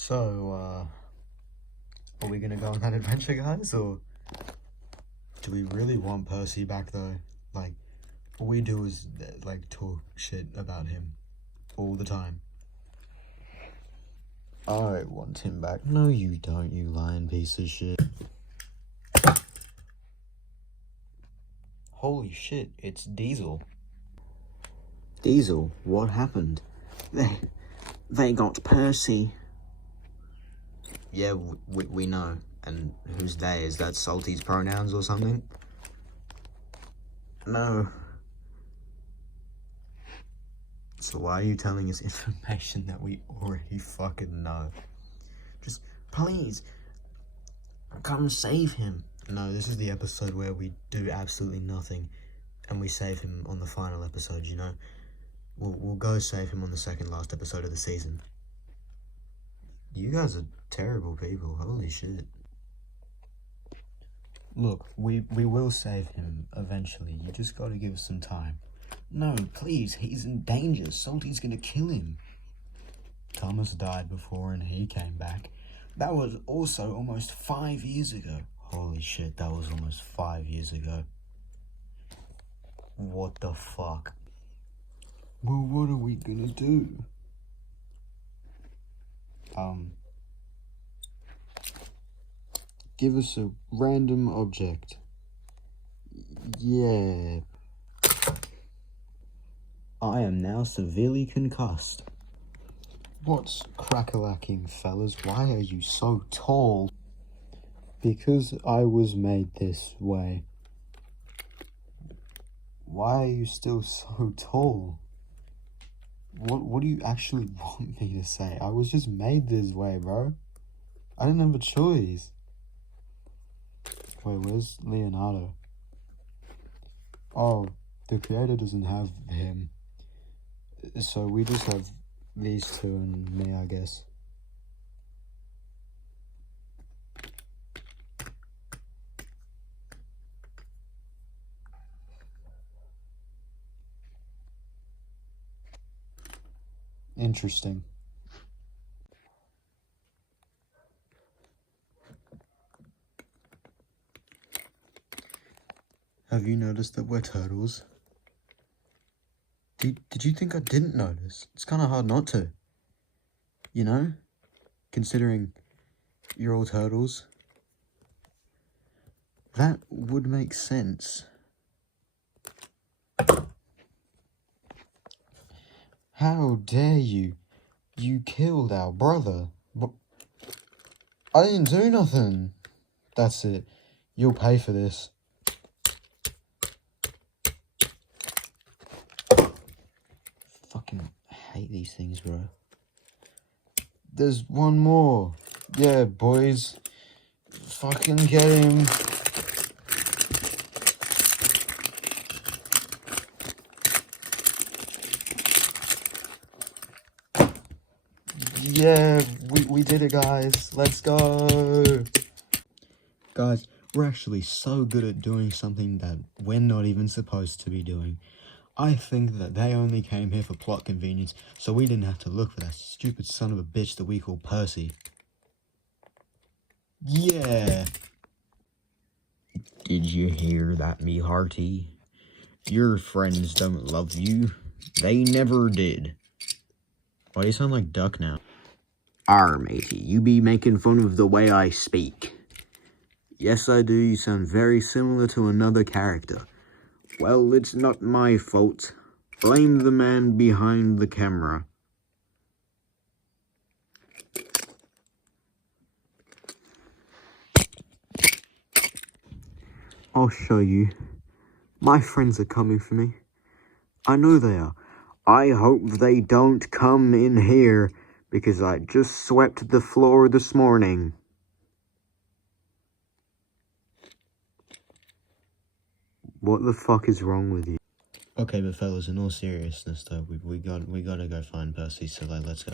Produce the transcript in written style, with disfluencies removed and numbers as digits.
So, are we gonna go on that adventure, guys, or do we really want Percy back, though? Like, all we do is, like, talk shit about him all the time. I want him back. No, you don't, you lying piece of shit. Holy shit, it's Diesel. Diesel, what happened? They got Percy. Yeah, we know. And who's they? Is that Salty's pronouns or something? No. So why are you telling us information that we already fucking know? Just, please, come save him. No, this is the episode where we do absolutely nothing and we save him on the final episode, you know? We'll go save him on the second last episode of the season. You guys are terrible people, holy shit. Look, we will save him eventually. You just gotta give us some time. No, please, he's in danger. Salty's gonna kill him. Thomas died before and he came back. That was also almost 5 years ago. Holy shit, that was almost 5 years ago. What the fuck? Well, what are we gonna do? Give us a random object. Yeah. I am now severely concussed. What's crack-a-lacking, fellas? Why are you so tall? Because I was made this way. Why are you still so tall? What do you actually want me to say? I was just made this way, bro. I didn't have a choice. Wait, where's Leonardo? Oh, the creator doesn't have him. So we just have these two and me, I guess. Interesting. Have you noticed that we're turtles? Did you think I didn't notice? It's kind of hard not to. You know? Considering you're all turtles. That would make sense. How dare you? You killed our brother. But I didn't do nothing. That's it. You'll pay for this. Fucking hate these things, bro. There's one more. Yeah, boys. Fucking get him. Yeah, we did it, guys. Let's go. Guys, we're actually so good at doing something that we're not even supposed to be doing. I think that they only came here for plot convenience, so we didn't have to look for that stupid son of a bitch that we call Percy. Yeah. Did you hear that, me hearty? Your friends don't love you. They never did. Why do you sound like Duck now? Arr, matey, you be making fun of the way I speak. Yes, I do. You sound very similar to another character. Well, it's not my fault. Blame the man behind the camera. I'll show you. My friends are coming for me. I know they are. I hope they don't come in here, because I just swept the floor this morning. What the fuck is wrong with you? Okay, but fellas, in all seriousness though, we gotta go find Percy, so let's go.